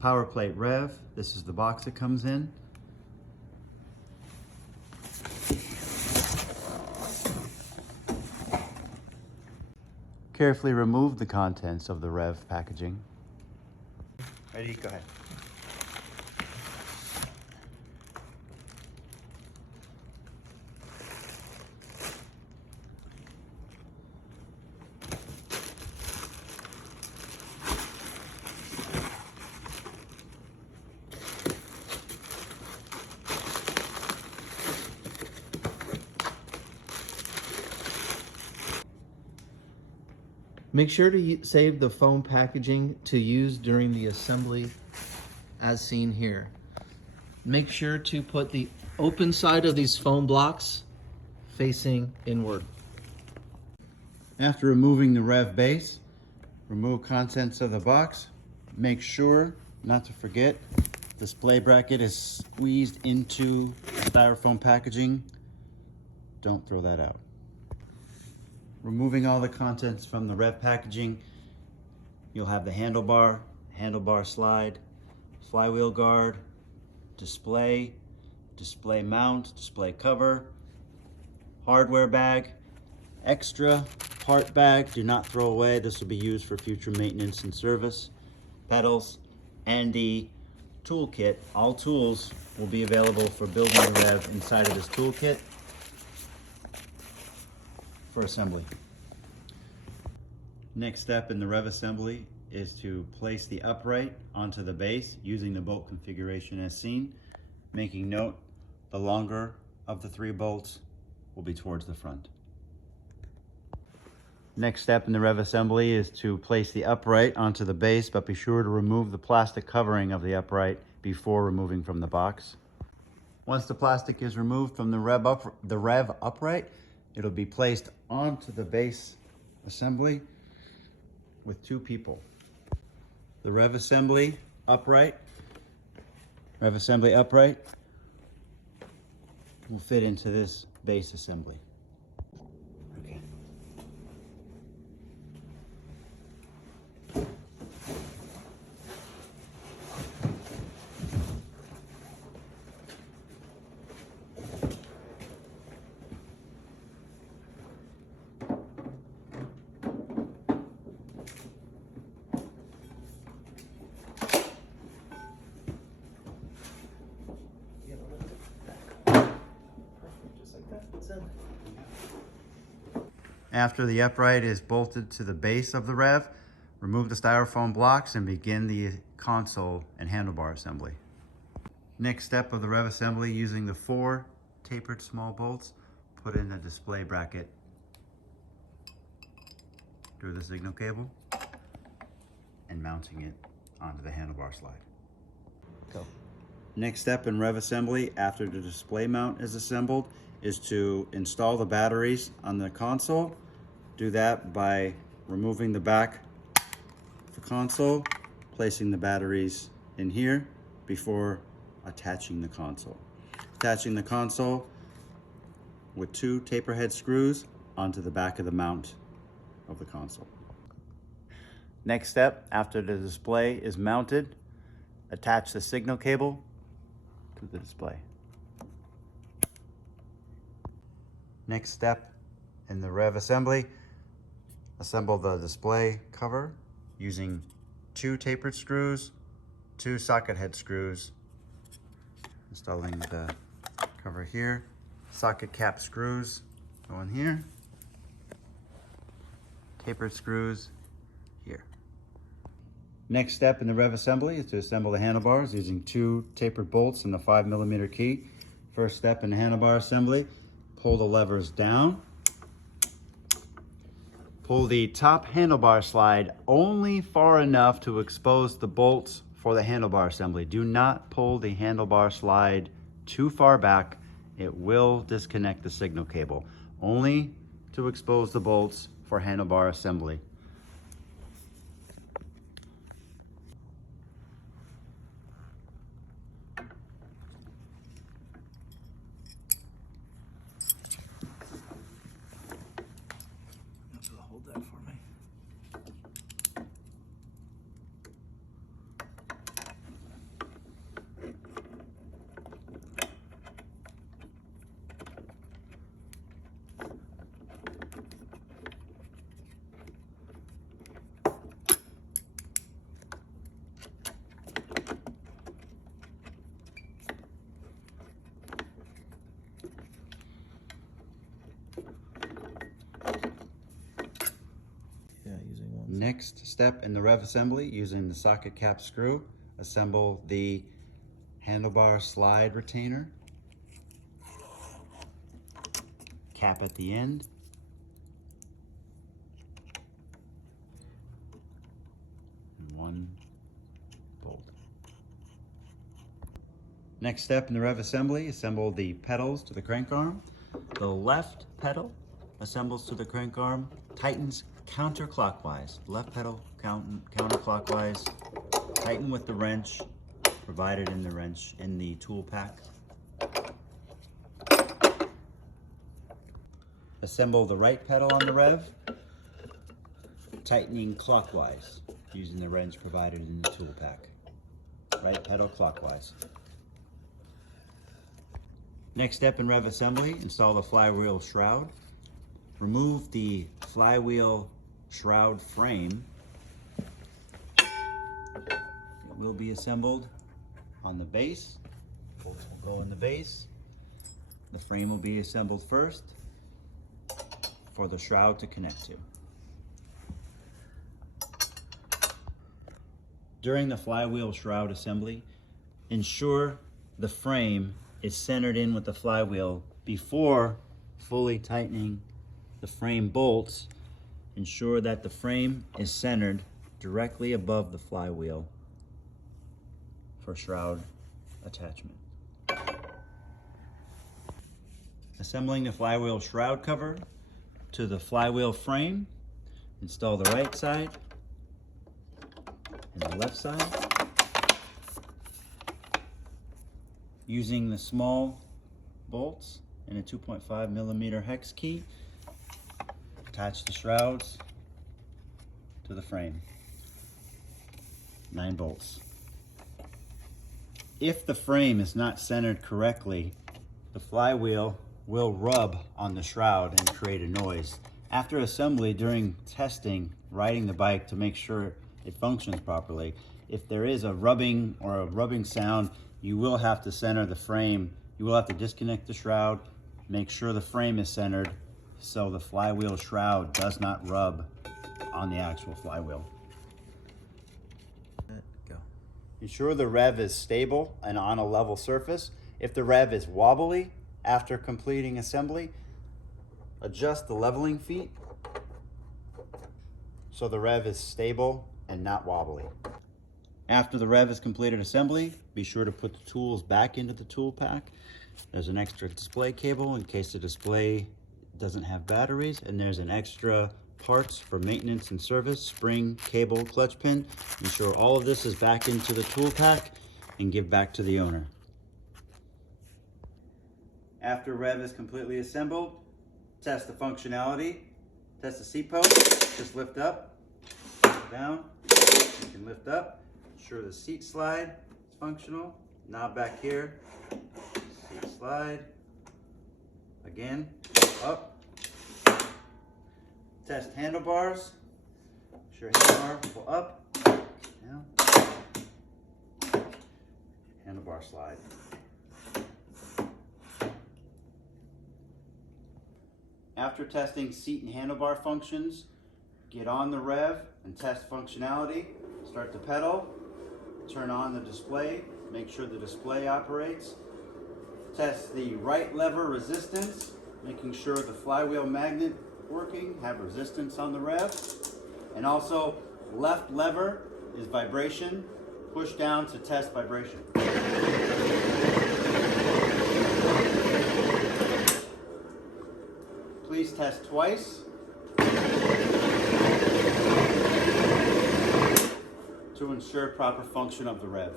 Power plate REV. This is the box it comes in. Carefully remove the contents of the REV packaging. Ready? Go ahead. Make sure to save the foam packaging to use during the assembly as seen here. Make sure to put the open side of these foam blocks facing inward. After removing the REV base, remove contents of the box. Make sure not to forget display bracket is squeezed into styrofoam packaging. Don't throw that out. Removing all the contents from the REV packaging, you'll have the handlebar slide, flywheel guard, display mount, display cover, hardware bag, extra part bag, do not throw away. This will be used for future maintenance and service, pedals, and the toolkit. All tools will be available for building the REV inside of this toolkit for assembly. Next step in the REV assembly is to place the upright onto the base using the bolt configuration as seen. Making note, the longer of the 3 bolts will be towards the front. Next step in the REV assembly is to place the upright onto the base, but be sure to remove the plastic covering of the upright before removing from the box. Once the plastic is removed from the REV upright, it'll be placed onto the base assembly with 2 people. The REV assembly upright will fit into this base assembly. Okay. After the upright is bolted to the base of the REV, remove the styrofoam blocks and begin the console and handlebar assembly. Next step of the REV assembly, using the 4 tapered small bolts, put in a display bracket through the signal cable and mounting it onto the handlebar slide. Go. Next step in REV assembly, after the display mount is assembled, is to install the batteries on the console. Do that by removing the back of the console, placing the batteries in here before attaching the console. Attaching the console with 2 taper head screws onto the back of the mount of the console. Next step, after the display is mounted, attach the signal cable to the display. Next step in the REV assembly, assemble the display cover using 2 tapered screws, 2 socket head screws, installing the cover here, socket cap screws go in here, tapered screws here. Next step in the REV assembly is to assemble the handlebars using 2 tapered bolts and the 5mm key. First step in the handlebar assembly, pull the levers down. Pull the top handlebar slide only far enough to expose the bolts for the handlebar assembly. Do not pull the handlebar slide too far back. It will disconnect the signal cable. Only to expose the bolts for handlebar assembly. Hold that for me. Next step in the REV assembly, using the socket cap screw, assemble the handlebar slide retainer, cap at the end, and one bolt. Next step in the REV assembly, assemble the pedals to the crank arm. The left pedal assembles to the crank arm, tightens counterclockwise. Left pedal counterclockwise, tighten with the wrench provided in the tool pack. Assemble the right pedal on the REV, tightening clockwise using the wrench provided in the tool pack. Right pedal clockwise. Next step in REV assembly, install the flywheel shroud. Remove the flywheel shroud frame. It will be assembled on the base. Bolts will go in the base. The frame will be assembled first for the shroud to connect to. During the flywheel shroud assembly, ensure the frame is centered in with the flywheel before fully tightening the frame bolts. Ensure that the frame is centered directly above the flywheel for shroud attachment. Assembling the flywheel shroud cover to the flywheel frame, install the right side and the left side. Using the small bolts and a 2.5 millimeter hex key, attach the shrouds to the frame. 9 bolts. If the frame is not centered correctly, the flywheel will rub on the shroud and create a noise. After assembly, during testing, riding the bike to make sure it functions properly, if there is a rubbing or a rubbing sound, you will have to center the frame. You will have to disconnect the shroud, make sure the frame is centered so the flywheel shroud does not rub on the actual flywheel. Go. Ensure the REV is stable and on a level surface. If the REV is wobbly after completing assembly, adjust the leveling feet so the REV is stable and not wobbly. After the REV is completed assembly, be sure to put the tools back into the tool pack. There's an extra display cable in case the display doesn't have batteries, and there's an extra parts for maintenance and service, spring, cable, clutch pin. Ensure all of this is back into the tool pack and give back to the owner. After REV is completely assembled, test the functionality. Test the seat post. Just lift up, down. You can lift up. Ensure the seat slide is functional. Knob back here. Seat slide. Again, up. Test handlebars. Ensure handlebar will up. Down. Handlebar slide. After testing seat and handlebar functions, get on the REV and test functionality. Start the pedal, turn on the display, make sure the display operates. Test the right lever resistance, making sure the flywheel magnet working, have resistance on the REV. And also, left lever is vibration. Push down to test vibration. Please test twice to ensure proper function of the REV.